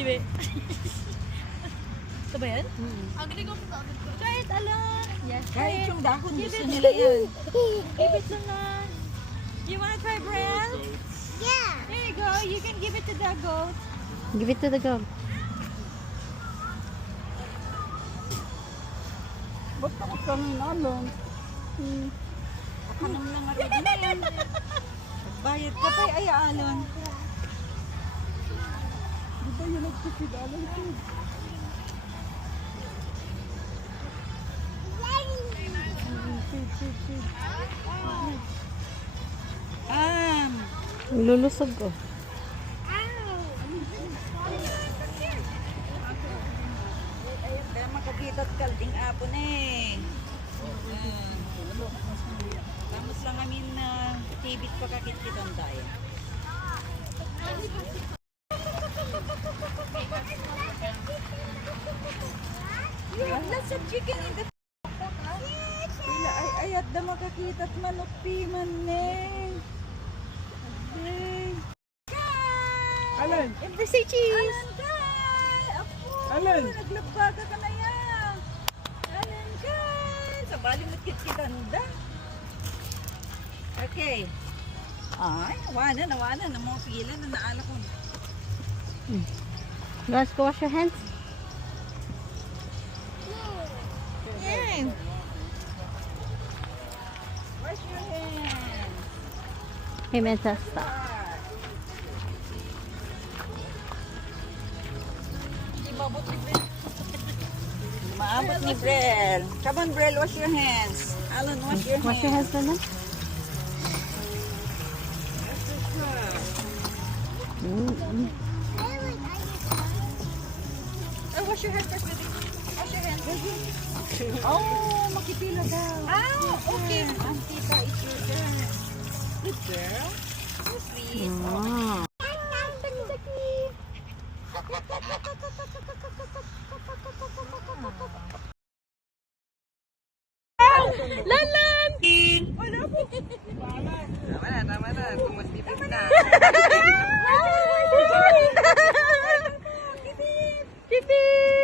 Kiwi. Ito ba yan? Try it, Alan. Yes, try Kahit it. yung dahon, Give gusto it. nila yan. Give it to Nan. You wanna try bread? Yeah. There you go. You can give it to the goat. Give it to the goat. Ba't takot kami nalong? Pakanam lang nga rin yan. Bayad ka pa ay alon. Di ba yun nagtipid alon ko? Lulusog ko. Kaya makakita at kalding apon eh. Tamos lang kami na tibit pa kakit-kitan tayo. Lots of chicken in the sila ay ayat na makakita at manok piman eh. Alan! Ever say cheese? Alan kay! Apo! Alan! Naglagbaga ka na yan! Alan kay! Sa bali mo kit-kitanda. Okay. Ay, nawanan na mga pila na naala ko. Let's go wash your hands. Yeah. Wash your hands. Hey, Menta, stop. Hindi maabot ni Brel. Maabot ni Brel. Come on, Brel, wash your hands. Alan, wash your hands. Wash your hands, Nana. Oh, wash your hands first, baby. Wash your hands. Oh, makipila daw. Ah, okay. Tita, it's your turn. Good girl. So sweet. Oh. Lalan! Wala po. Tama na. Tumatipid na. Kipit!